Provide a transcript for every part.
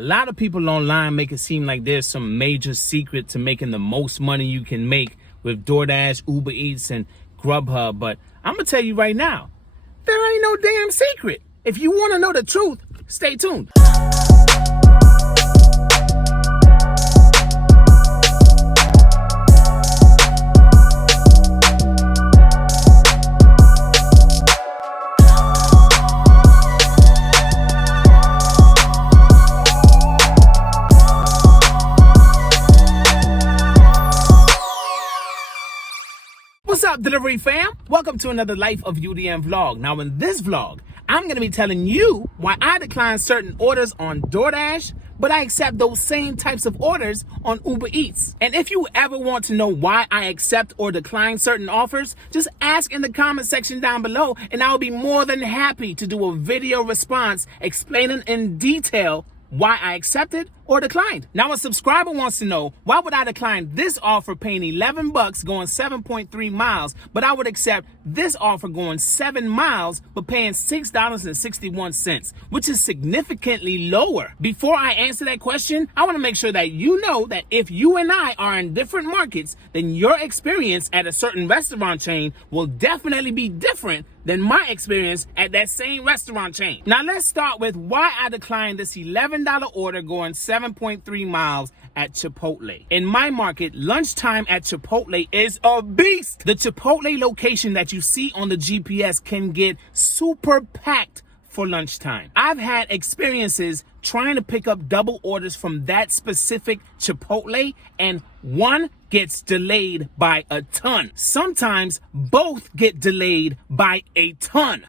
A lot of people online make it seem like there's some major secret to making the most money you can make with DoorDash, Uber Eats, and Grubhub, but I'm gonna tell you right now, there ain't no damn secret. If you wanna know the truth, stay tuned. What's up, delivery fam? Welcome to another Life of UDM vlog. Now in this vlog, I'm going to be telling you why I decline certain orders on DoorDash, but I accept those same types of orders on Uber Eats. And if you ever want to know why I accept or decline certain offers, just ask in the comment section down below and I'll be more than happy to do a video response explaining in detail why I accepted or declined. Now a subscriber wants to know, why would I decline this offer paying 11 bucks going 7.3 miles, but I would accept this offer going 7 miles but paying $6.61, which is significantly lower? Before I answer that question, I want to make sure that you know that if you and I are in different markets, then your experience at a certain restaurant chain will definitely be different than my experience at that same restaurant chain. Now let's start with why I declined this $11 order going 7.3 miles at Chipotle. In my market, lunchtime at Chipotle is a beast. The Chipotle location that you see on the GPS can get super packed for lunchtime. I've had experiences trying to pick up double orders from that specific Chipotle, and one gets delayed by a ton. Sometimes both get delayed by a ton.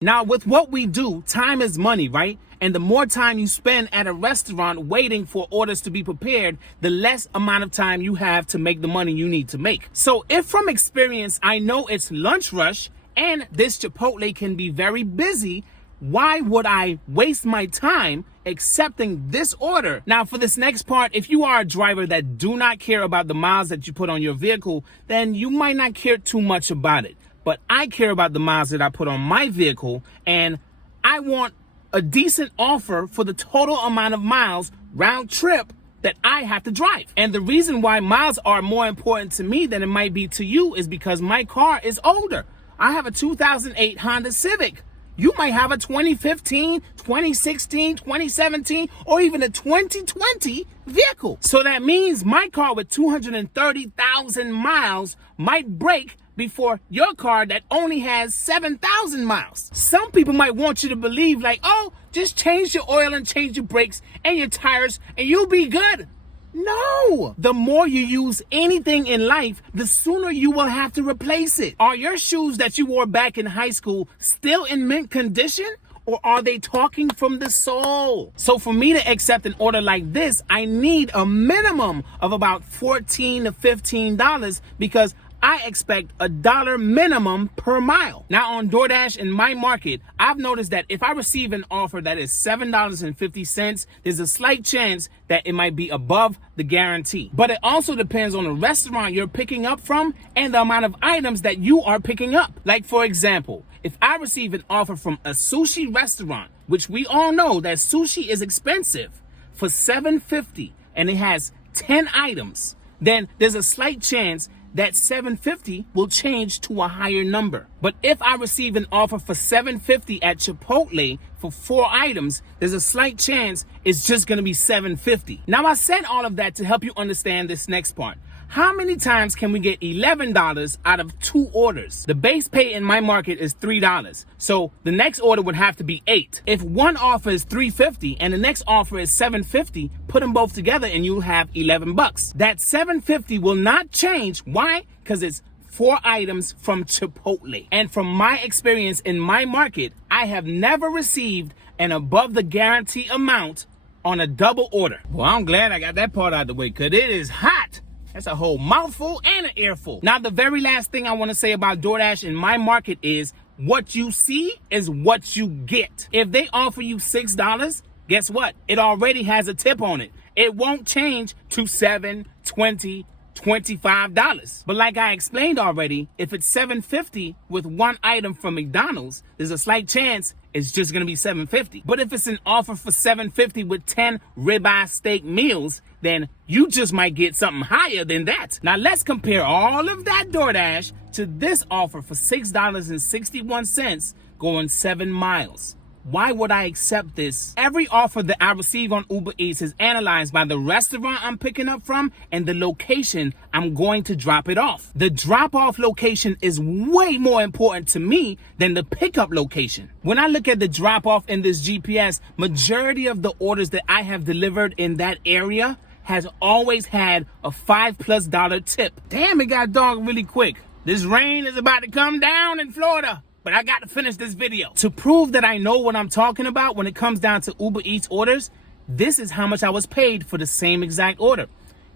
Now, with what we do, time is money, right? And the more time you spend at a restaurant waiting for orders to be prepared, the less amount of time you have to make the money you need to make. So if from experience, I know it's lunch rush and this Chipotle can be very busy, why would I waste my time accepting this order? Now for this next part, if you are a driver that do not care about the miles that you put on your vehicle, then you might not care too much about it. But I care about the miles that I put on my vehicle, and I want a decent offer for the total amount of miles round trip that I have to drive. And the reason why miles are more important to me than it might be to you is because my car is older. I have a 2008 Honda Civic. You might have a 2015, 2016, 2017, or even a 2020 vehicle. So that means my car with 230,000 miles might break before your car that only has 7,000 miles. Some people might want you to believe like, oh, just change your oil and change your brakes and your tires and you'll be good. No! The more you use anything in life, the sooner you will have to replace it. Are your shoes that you wore back in high school still in mint condition? Or are they talking from the soul? So for me to accept an order like this, I need a minimum of about $14 to $15 because I expect $1 minimum per mile. Now on DoorDash in my market, I've noticed that if I receive an offer that is $7.50, there's a slight chance that it might be above the guarantee. But it also depends on the restaurant you're picking up from and the amount of items that you are picking up. Like for example, if I receive an offer from a sushi restaurant, which we all know that sushi is expensive, for $7.50 and it has 10 items, then there's a slight chance that $7.50 will change to a higher number. But if I receive an offer for $7.50 at Chipotle for 4 items, there's a slight chance it's just gonna be $7.50. Now I said all of that to help you understand this next part. How many times can we get $11 out of 2 orders? The base pay in my market is $3. So the next order would have to be 8. If one offer is $3.50 and the next offer is $7.50, put them both together and you'll have 11 bucks. That $7.50 will not change. Why? Because it's 4 items from Chipotle. And from my experience in my market, I have never received an above the guarantee amount on a double order. Well, I'm glad I got that part out of the way because it is hot. That's a whole mouthful and an earful. Now, the very last thing I want to say about DoorDash in my market is what you see is what you get. If they offer you $6, guess what? It already has a tip on it. It won't change to $7, $20, $25. But like I explained already, if it's $7.50 with 1 item from McDonald's, there's a slight chance it's just gonna be $7.50. But if it's an offer for $7.50 with 10 ribeye steak meals, then you just might get something higher than that. Now let's compare all of that DoorDash to this offer for $6.61 going 7 miles. Why would I accept this? Every offer that I receive on Uber Eats is analyzed by the restaurant I'm picking up from and the location I'm going to drop it off. The drop-off location is way more important to me than the pickup location. When I look at the drop-off in this GPS, majority of the orders that I have delivered in that area has always had a $5+ tip. Damn, it got dark really quick. This rain is about to come down in Florida. But I got to finish this video. To prove that I know what I'm talking about when it comes down to Uber Eats orders, this is how much I was paid for the same exact order.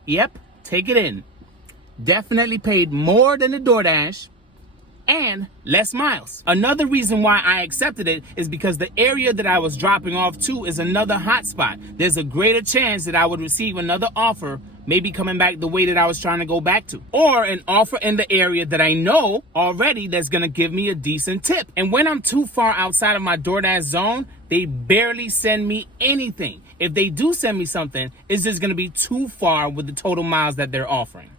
Yep, take it in. Definitely paid more than the DoorDash and less miles. Another reason why I accepted it is because the area that I was dropping off to is another hotspot. There's a greater chance that I would receive another offer, maybe coming back the way that I was trying to go back to, or an offer in the area that I know already that's gonna give me a decent tip. And when I'm too far outside of my DoorDash zone, they barely send me anything. If they do send me something, it's just gonna be too far with the total miles that they're offering.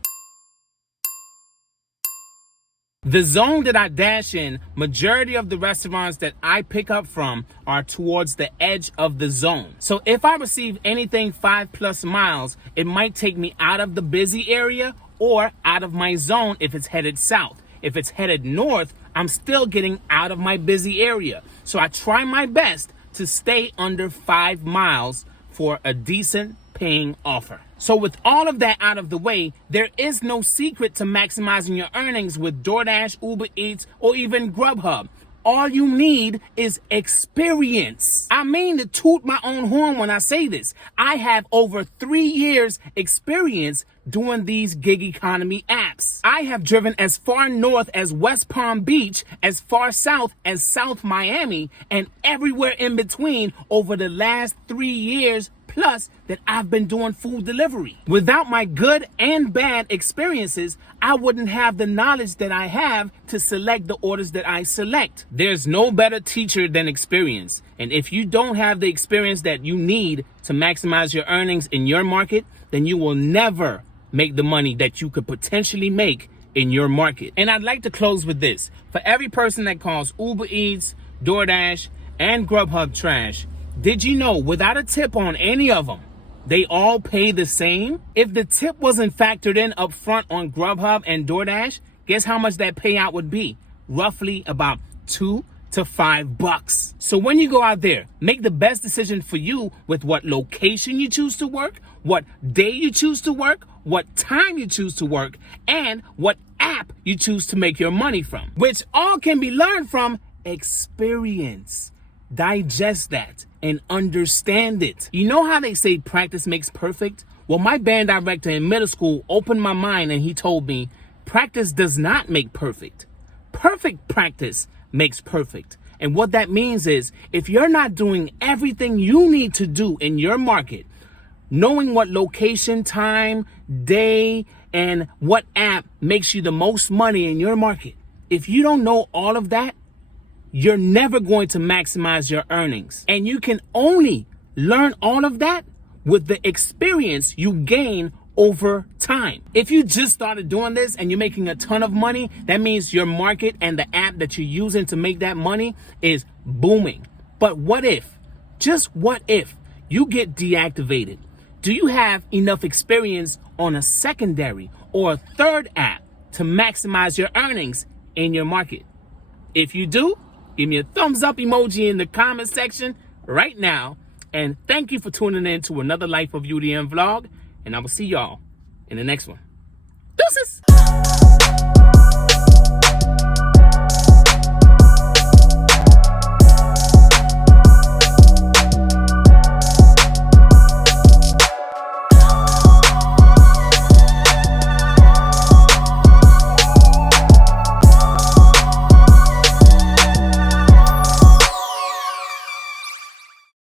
The zone that I dash in, majority of the restaurants that I pick up from are towards the edge of the zone. So if I receive anything 5+ miles, it might take me out of the busy area or out of my zone if it's headed south. If it's headed north, I'm still getting out of my busy area. So I try my best to stay under 5 miles for a decent paying offer. So with all of that out of the way, there is no secret to maximizing your earnings with DoorDash, Uber Eats, or even Grubhub. All you need is experience. I mean to toot my own horn when I say this. I have over 3 years experience doing these gig economy apps. I have driven as far north as West Palm Beach, as far south as South Miami, and everywhere in between over the last 3 years plus that I've been doing food delivery. Without my good and bad experiences, I wouldn't have the knowledge that I have to select the orders that I select. There's no better teacher than experience. And if you don't have the experience that you need to maximize your earnings in your market, then you will never make the money that you could potentially make in your market. And I'd like to close with this. For every person that calls Uber Eats, DoorDash, and Grubhub trash, did you know without a tip on any of them, they all pay the same? If the tip wasn't factored in up front on Grubhub and DoorDash, guess how much that payout would be? Roughly about $2 to $5. So when you go out there, make the best decision for you with what location you choose to work, what day you choose to work, what time you choose to work, and what app you choose to make your money from, which all can be learned from experience. Digest that and understand it. You know how they say practice makes perfect? Well, my band director in middle school opened my mind and he told me practice does not make perfect. Perfect practice makes perfect. And what that means is if you're not doing everything you need to do in your market, knowing what location, time, day, and what app makes you the most money in your market, if you don't know all of that, you're never going to maximize your earnings. And you can only learn all of that with the experience you gain over time. If you just started doing this and you're making a ton of money, that means your market and the app that you're using to make that money is booming. But what if, just what if, you get deactivated? Do you have enough experience on a secondary or a third app to maximize your earnings in your market? If you do, give me a thumbs up emoji in the comment section right now. And thank you for tuning in to another Life of UDM vlog. And I will see y'all in the next one. Deuces!